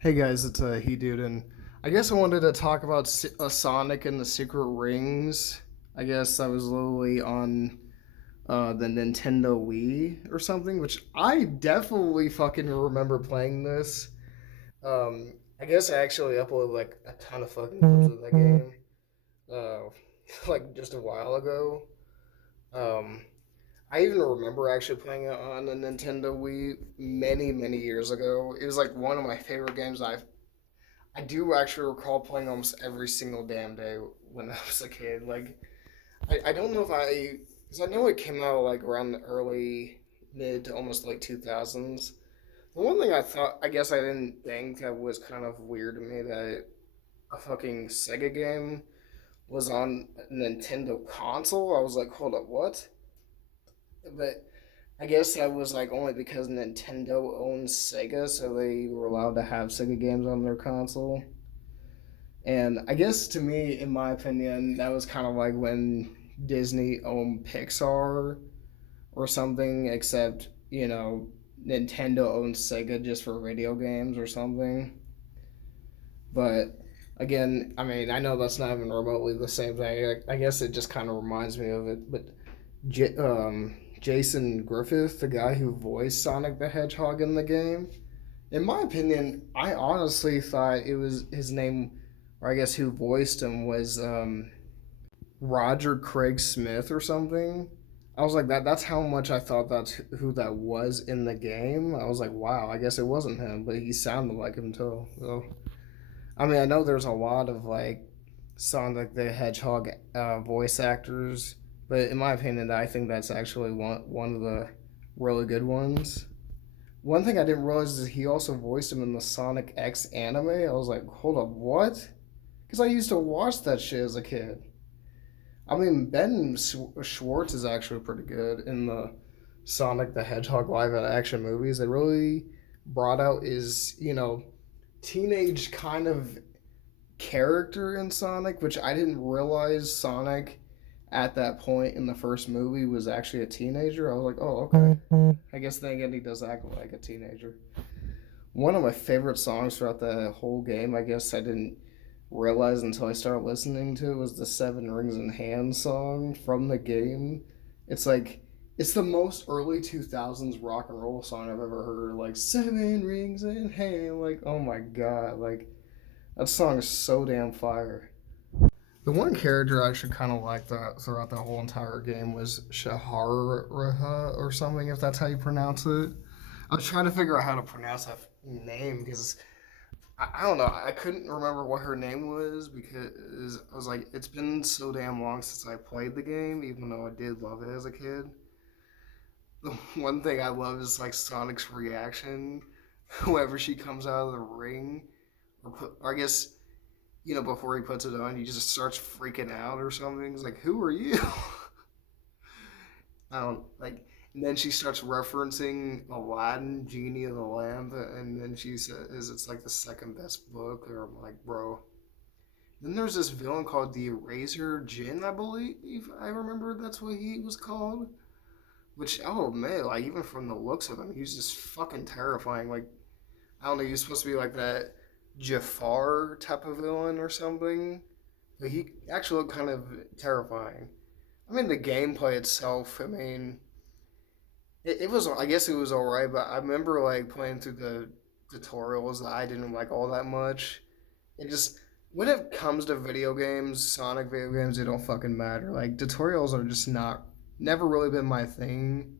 Hey guys, it's He Dude, and I guess I wanted to talk about Sonic and the Secret Rings. I guess I was literally on the Nintendo Wii or something, which I definitely fucking remember playing this. I guess I actually uploaded like a ton of fucking clips of that game, uh, like just a while ago. Um, I even remember actually playing it on the Nintendo Wii many years ago. It was like one of my favorite games I do actually recall playing almost every single damn day when I was a kid. Like, I don't know if because I know it came out like around the early, mid to almost like 2000s. The one thing I guess I didn't think that was kind of weird to me that a fucking Sega game was on a Nintendo console. I was like, hold up, what? But I guess that was like only because Nintendo owns Sega, so they were allowed to have Sega games on their console. And I guess to me, in my opinion, that was kind of like when Disney owned Pixar or something, except, Nintendo owns Sega just for video games or something. But again, I mean, I know that's not even remotely the same thing. I guess it just kind of reminds me of it. But Jason Griffith, the guy who voiced Sonic the Hedgehog in the game, in my opinion, I honestly thought it was his name, or I guess who voiced him was Roger Craig Smith or something. I was like that. That's how much I thought that's who that was in the game. I was like, wow. I guess it wasn't him, but he sounded like him too. So I mean, I know there's a lot of like Sonic the Hedgehog voice actors, but in my opinion, I think that's actually one of the really good ones. One thing I didn't realize is he also voiced him in the Sonic X anime. I was like, hold up, what? Because I used to watch that shit as a kid. I mean, Ben Schwartz is actually pretty good in the Sonic the Hedgehog live action movies. They really brought out his, teenage kind of character in Sonic, which I didn't realize Sonic at that point in the first movie was actually a teenager. I was like, oh, okay. I guess then again, he does act like a teenager. One of my favorite songs throughout the whole game, I guess I didn't realize until I started listening to it, was the Seven Rings in Hand song from the game. It's like, it's the most early 2000s rock and roll song I've ever heard. Like, Seven Rings in Hand. Like, oh my god. Like, that song is so damn fire. The one character I actually kind of liked that throughout the whole entire game was Shaharaha or something, if that's how you pronounce it. I was trying to figure out how to pronounce that name because I don't know. I couldn't remember what her name was because I was like, it's been so damn long since I played the game, even though I did love it as a kid. The one thing I love is like Sonic's reaction whenever she comes out of the ring, or I guess before he puts it on, he just starts freaking out or something. He's like, "Who are you?" I don't like. And then she starts referencing Aladdin, Genie of the Lamp, and then she says it's like the second best book. Or I'm like, bro. Then there's this villain called the Eraser Jin, I believe. I remember that's what he was called. Which, oh man, like even from the looks of him, he's just fucking terrifying. Like, I don't know, he's supposed to be like that Jafar type of villain or something. But he actually looked kind of terrifying. I mean, the gameplay itself, I mean, it was, I guess it was alright, but I remember like playing through the tutorials that I didn't like all that much. It just, when it comes to video games, Sonic video games, they don't fucking matter. Like, tutorials are just never really been my thing.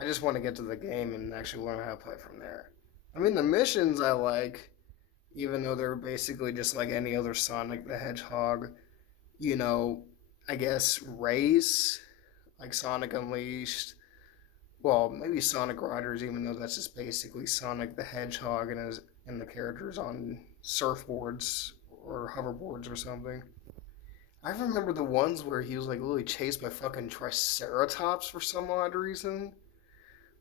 I just want to get to the game and actually learn how to play from there. I mean, the missions I like, even though they're basically just like any other Sonic the Hedgehog, you know, I guess race, like Sonic Unleashed. Well, maybe Sonic Riders, even though that's just basically Sonic the Hedgehog and the characters on surfboards or hoverboards or something. I remember the ones where he was like literally chased by fucking Triceratops for some odd reason,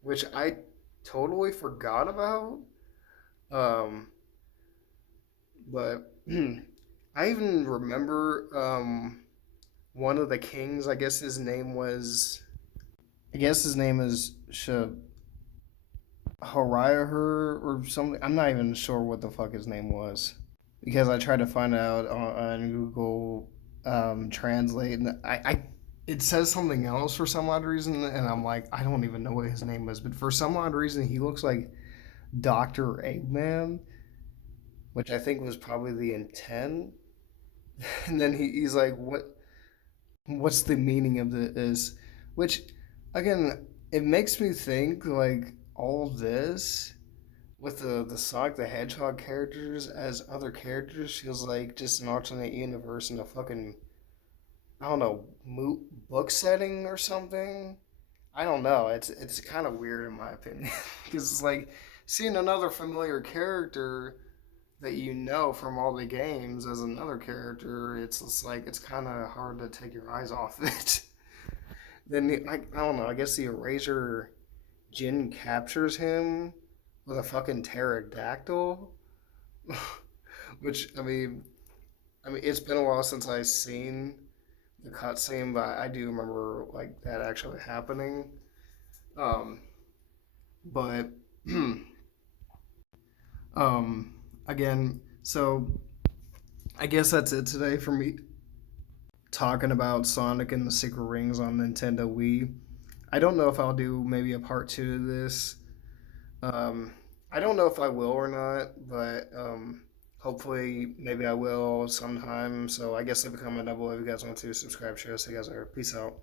which I totally forgot about. Um, but I even remember one of the kings. I guess his name is Horiah or something. I'm not even sure what the fuck his name was because I tried to find out on Google Translate, and it says something else for some odd reason, and I'm like, I don't even know what his name is, but for some odd reason, he looks like Doctor Eggman, which I think was probably the intent. And then he's like, What's the meaning of this?" Which, again, it makes me think like all this with the Sonic the Hedgehog characters as other characters feels like just an alternate universe in a fucking, I don't know, book setting or something. I don't know. It's kind of weird in my opinion because it's like seeing another familiar character that you know from all the games as another character. It's just like it's kind of hard to take your eyes off it. Then I don't know. I guess the Eraser Jin captures him with a fucking pterodactyl, which I mean, it's been a while since I've seen the cutscene, but I do remember like that actually happening. Um, but um, again, so I guess that's it today for me talking about Sonic and the Secret Rings on Nintendo Wii. I don't know if I'll do maybe a part two of this. Um, I don't know if I will or not, but hopefully maybe I will sometime. So I guess I become a double. If you guys want to subscribe, share, so you guys are. Peace out.